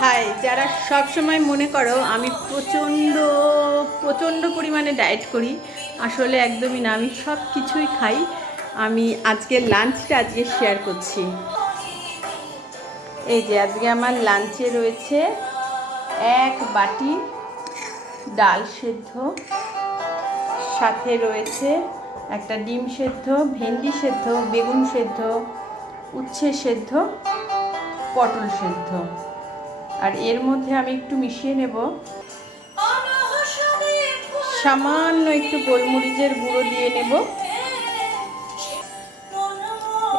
High, যারা সব সময় মনে করো আমি প্রচণ্ড প্রচণ্ড পরিমাণে ডায়েট করি, আসলে একদমই না, আমি সব কিছুই খাই। আমি আজকে লাঞ্চটা আজকে শেয়ার করছি। এই যে আজকে আমার লাঞ্চে রয়েছে এক বাটি ডাল সেদ্ধ, সাথে রয়েছে একটা ডিম সেদ্ধ, ভেন্ডি সেদ্ধ, বেগুন সেদ্ধ, উচ্ছে সেদ্ধ, পটল সেদ্ধ। আর এর মধ্যে আমি একটু মিশিয়ে নেব। সামান্য একটু গোলমরিচের গুঁড়ো দিয়ে নেব।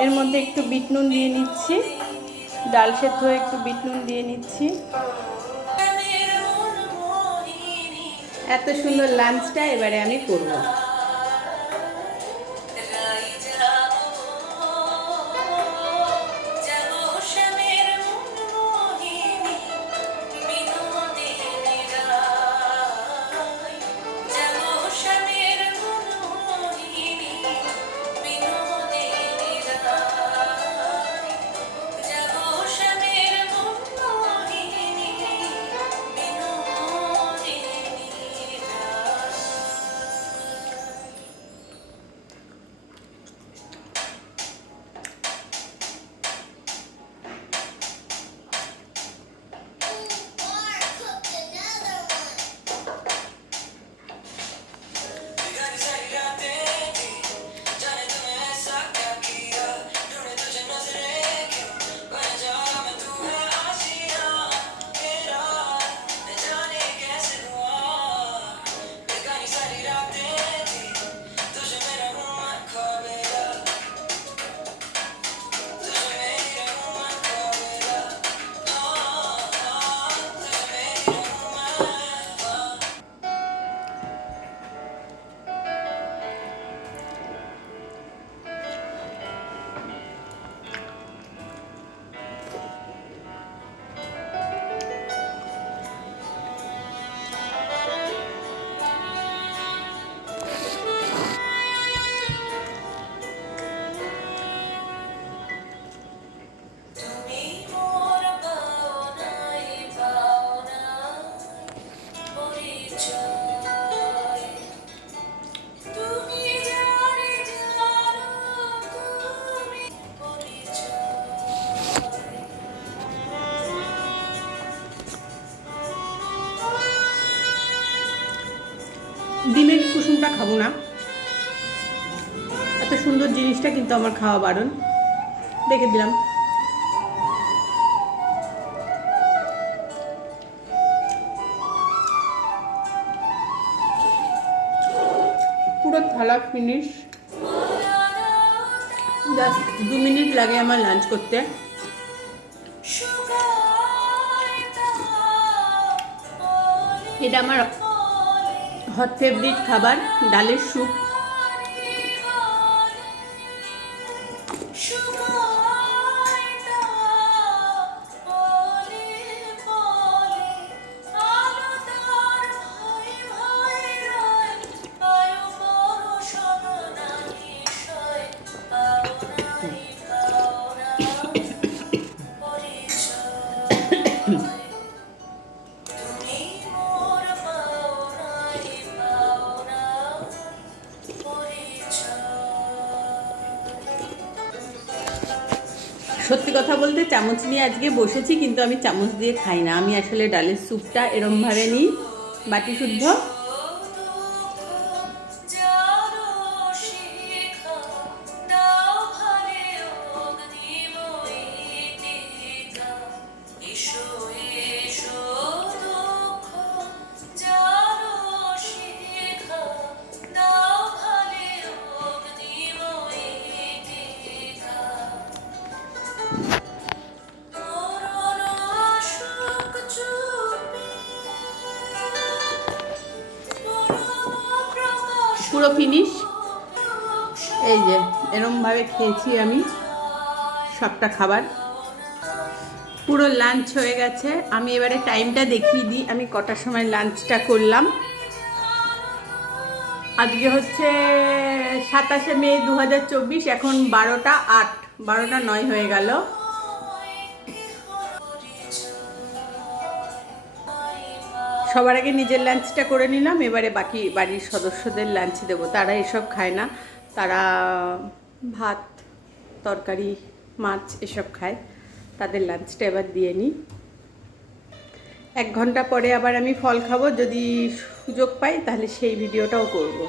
এর মধ্যে একটু বিট নুন দিয়ে নিচ্ছি। ডাল সেদ্ধ একটু বিট নুন দিয়ে নিচ্ছি। এত সুন্দর লাঞ্চটা এবারে আমি করব। কুসুমটা খাব না। এত সুন্দর জিনিসটা কিন্তু আমার খাওয়া বারণ। দেখে দিলাম। পুরো থালা ফিনিশ জাস্ট দু মিনিট লাগে আমার লাঞ্চ করতে। এটা আমার হট ফেভারিট খাবার ডালের স্যুপ। সত্যি কথা বলতে চামচ নিয়ে আজকে বসেছি, কিন্তু আমি চামচ দিয়ে খাই না। আমি আসলে ডালের স্যুপটা এরমভাবে নিই, বাটি শুদ্ধ। পুরো ফিনিশ এই যে, এরমভাবে খেয়েছি আমি সবটা খাবার। পুরো লাঞ্চ হয়ে গেছে। আমি এবারে টাইমটা দেখিয়ে দিই। আমি কটার সময় লাঞ্চটা করলাম। আজকে হচ্ছে সাতাশে মে দু হাজার চব্বিশ, এখন বারোটা আট, বারোটা নয় হয়ে গেল। সবার আগে নিজের লাঞ্চটা করে নিলাম, এবারে বাকি বাড়ির সদস্যদের লাঞ্চ দেবো। তারা এসব খায় না, তারা ভাত, তরকারি, মাছ এসব খায়। তাদের লাঞ্চটা এবার দিয়ে নিই। এক ঘণ্টা পরে আবার আমি ফল খাব, যদি সুযোগ পাই তাহলে সেই ভিডিওটাও করব।